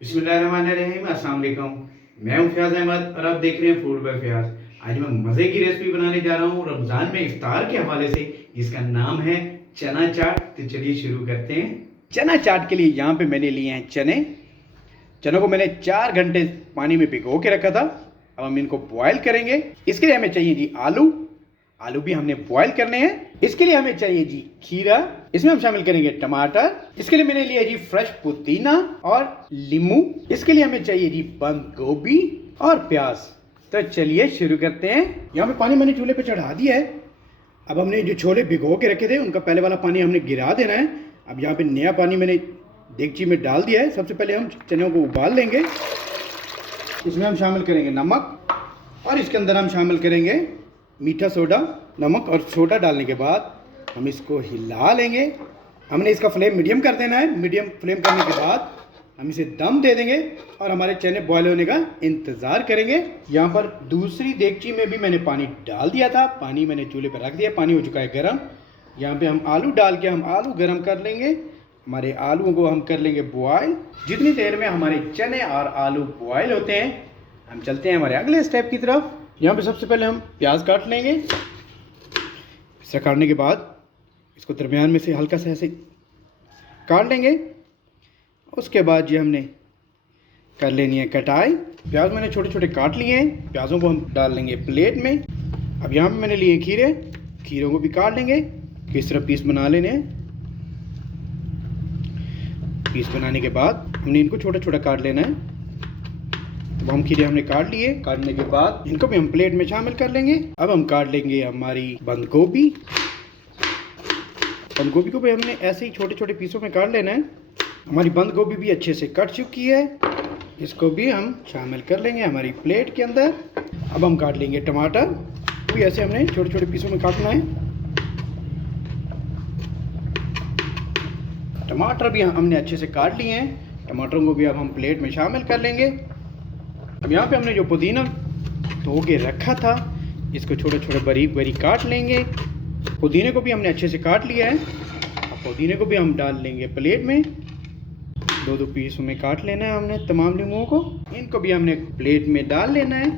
बिस्मिल्लाहिर्रहमानिर्रहीम, अस्सलाम वालेकुम। मैं हूं फयाज अहमद और आप देख रहे हैं फूड बाय फयाज। आज मैं मज़े की रेसिपी बनाने जा रहा हूं रमज़ान में इफ्तार के हवाले से, जिसका नाम है चना चाट। तो चलिए शुरू करते हैं। चना चाट के लिए यहाँ पे मैंने लिए हैं चने। चनों को मैंने 4 घंटे पानी में भिगो के रखा था। अब हम इनको बॉयल करेंगे। इसके लिए हमें चाहिए जी आलू। आलू भी हमने बॉयल करने हैं। इसके लिए हमें चाहिए जी खीरा। इसमें हम शामिल करेंगे टमाटर। इसके लिए मैंने लिया जी फ्रेश पुदीना और नींबू। इसके लिए हमें चाहिए जी बंद गोभी और प्याज। तो चलिए शुरू करते हैं। यहाँ पे पानी मैंने चूल्हे पे चढ़ा दिया है। अब हमने जो छोले भिगो के रखे थे उनका पहले वाला पानी हमने गिरा देना है। अब यहाँ पे नया पानी मैंने देगची में डाल दिया है। सबसे पहले हम चनों को उबाल लेंगे। इसमें हम शामिल करेंगे नमक और इसके अंदर हम शामिल करेंगे मीठा सोडा। नमक और सोडा डालने के बाद हम इसको हिला लेंगे। हमने इसका फ्लेम मीडियम कर देना है। मीडियम फ्लेम करने के बाद हम इसे दम दे देंगे और हमारे चने बॉयल होने का इंतज़ार करेंगे। यहाँ पर दूसरी देगची में भी मैंने पानी डाल दिया था। पानी मैंने चूल्हे पर रख दिया। पानी हो चुका है गर्म। यहाँ पे हम आलू डाल के हम आलू गर्म कर लेंगे। हमारे आलूओं को हम कर लेंगे बॉयल। जितनी देर में हमारे चने और आलू बॉयल होते हैं, हम चलते हैं हमारे अगले स्टेप की तरफ। यहाँ पे सबसे पहले हम प्याज काट लेंगे। इसे काटने के बाद इसको दरमियान में से हल्का सा ऐसे काट लेंगे। उसके बाद ये हमने कर लेनी है कटाई। प्याज मैंने छोटे छोटे काट लिए हैं। प्याज़ों को हम डाल लेंगे प्लेट में। अब यहाँ पे मैंने लिए खीरे। खीरों को भी काट लेंगे। किस तरह पीस बना लेने हैं। पीस बनाने के बाद हमने इनको छोटा छोटा काट लेना है। तो हम खीरे हमने काट लिए। काटने के बाद इनको भी हम प्लेट में शामिल कर लेंगे। अब हम काट लेंगे हमारी बंद गोभी। बंद गोभी को भी हमने ऐसे ही छोटे छोटे पीसों में काट लेना है। हमारी बंद गोभी भी अच्छे से कट चुकी है। इसको भी हम शामिल कर लेंगे हमारी प्लेट के अंदर। अब हम काट लेंगे टमाटर। भी ऐसे हमने छोटे छोटे पीसों में काटना है। टमाटर भी हमने अच्छे से काट लिए हैं। टमाटरों को भी अब हम प्लेट में शामिल कर लेंगे। अब यहाँ पे हमने जो पुदीना धो के रखा था, इसको छोटे छोटे बारीक बारीक काट लेंगे। पुदीने को भी हमने अच्छे से काट लिया है। अब पुदीने को भी हम डाल लेंगे प्लेट में। दो दो पीसों में काट लेना है हमने तमाम नींबुओं को। इनको भी हमने प्लेट में डाल लेना है।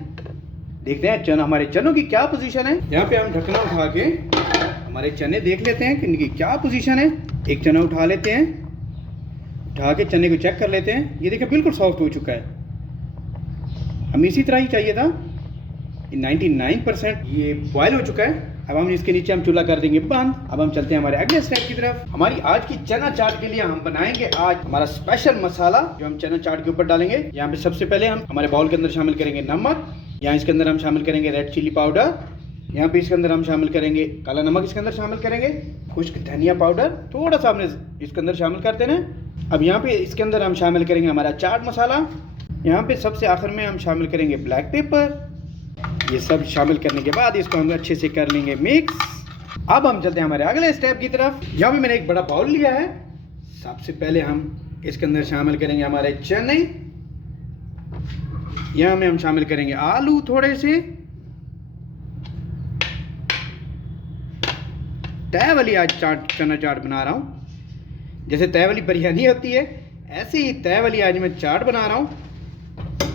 देखते हैं चना हमारे चनों की क्या पोजीशन है। यहाँ पे हम ढक्कना उठा के हमारे चने देख लेते हैं कि इनकी क्या पोजीशन है। एक चना उठा लेते हैं। उठा के चने को चेक कर लेते हैं। ये देखिए बिल्कुल सॉफ्ट हो चुका है। हमें इसी तरह ही चाहिए था। 99% ये बॉयल हो चुका है। अब हम इसके नीचे हम चूल्हा कर देंगे बंद। अब हम चलते हैं हमारे अगले स्टेप की तरफ। हमारी आज की चना चाट के लिए हम बनाएंगे आज हमारा स्पेशल मसाला, जो हम चना चाट के ऊपर डालेंगे। यहाँ पे सबसे पहले हम हमारे बाउल के अंदर शामिल करेंगे नमक। यहाँ इसके अंदर हम शामिल करेंगे रेड चिली पाउडर। यहाँ पे इसके अंदर हम शामिल करेंगे काला नमक। इसके अंदर शामिल करेंगे खुश्क धनिया पाउडर। थोड़ा सा हमने इसके अंदर शामिल कर देना है। अब यहाँ पे इसके अंदर हम शामिल करेंगे हमारा चाट मसाला। यहाँ पे सबसे आखिर में हम शामिल करेंगे ब्लैक पेपर। ये सब शामिल करने के बाद इसको हम अच्छे से कर लेंगे मिक्स। अब हम चलते हैं हमारे अगले स्टेप की तरफ। यहाँ पे मैंने एक बड़ा बाउल लिया है। सबसे पहले हम इसके अंदर शामिल करेंगे हमारे चने। यहाँ में हम शामिल करेंगे आलू थोड़े से। तय वाली आज चना चाट बना रहा हूँ। जैसे तय वाली बिरयानी होती है, ऐसे ही तय वाली आज मैं चाट बना रहा हूँ।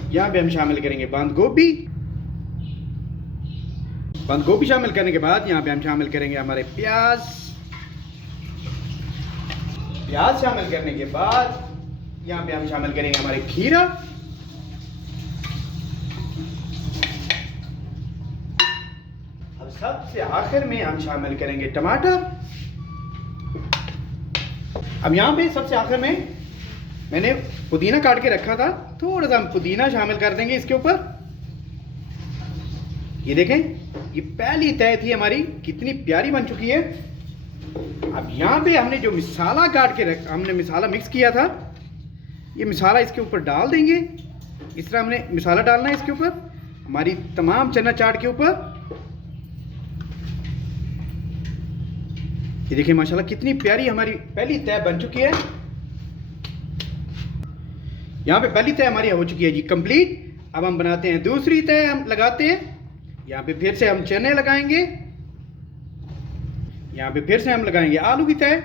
यहाँ पे हम शामिल करेंगे बंद गोभी। बंद गोभी शामिल करने के बाद यहाँ पे हम शामिल करेंगे हमारे प्याज। प्याज शामिल करने के बाद यहाँ पे हम शामिल करेंगे हमारे खीरा। अब सबसे आखिर में हम शामिल करेंगे टमाटर। अब यहाँ पे सबसे आखिर में मैंने पुदीना काट के रखा था। थोड़ा सा हम पुदीना शामिल कर देंगे इसके ऊपर। ये देखें, ये पहली तय थी हमारी, कितनी प्यारी बन चुकी है। अब यहाँ पे हमने जो मसाला काट के हमने मसाला मिक्स किया था, ये मसाला इसके ऊपर डाल देंगे। इस तरह हमने मसाला डालना है इसके ऊपर, हमारी तमाम चना चाट के ऊपर। ये देखिए माशाल्लाह कितनी प्यारी हमारी पहली तय बन चुकी है। यहाँ पे पहली तय हमारी हो चुकी है जी कंप्लीट। अब हम बनाते हैं दूसरी तय। हम लगाते हैं यहाँ पे, फिर से हम चने लगाएंगे। यहाँ पे फिर से हम लगाएंगे आलू की तय।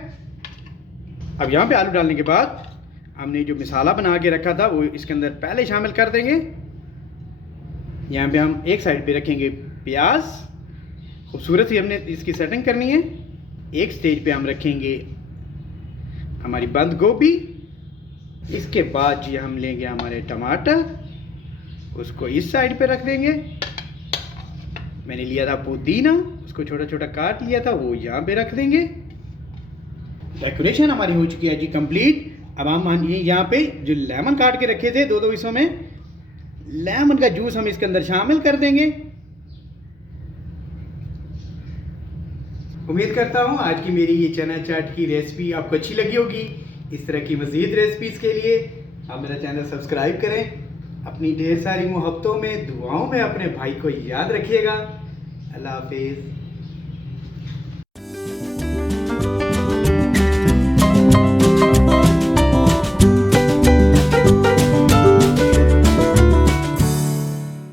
अब यहाँ पे आलू डालने के बाद हमने जो मसाला बना के रखा था वो इसके अंदर पहले शामिल कर देंगे। यहाँ पे हम एक साइड पे रखेंगे प्याज, खूबसूरत सी हमने इसकी सेटिंग करनी है। एक स्टेज पे हम रखेंगे हमारी बंद गोभी। इसके बाद जी हम लेंगे हमारे टमाटर, उसको इस साइड पे रख देंगे। मैंने लिया था पुदीना, उसको छोटा छोटा काट लिया था, वो यहाँ पे रख देंगे। डेकोरेशन हमारी हो चुकी है जी कंप्लीट। अब हम यहाँ पे जो लेमन काट के रखे थे दो दो हिस्सों में, लेमन का जूस हम इसके अंदर शामिल कर देंगे। उम्मीद करता हूँ आज की मेरी ये चना चाट की रेसिपी आपको अच्छी लगी होगी। इस तरह की मज़ीद रेसिपीज़ के लिए आप मेरा चैनल सब्सक्राइब करें। अपनी ढेर सारी मोहब्बतों में, दुआओं में अपने भाई को याद रखिएगा। अल्लाह हाफिज़।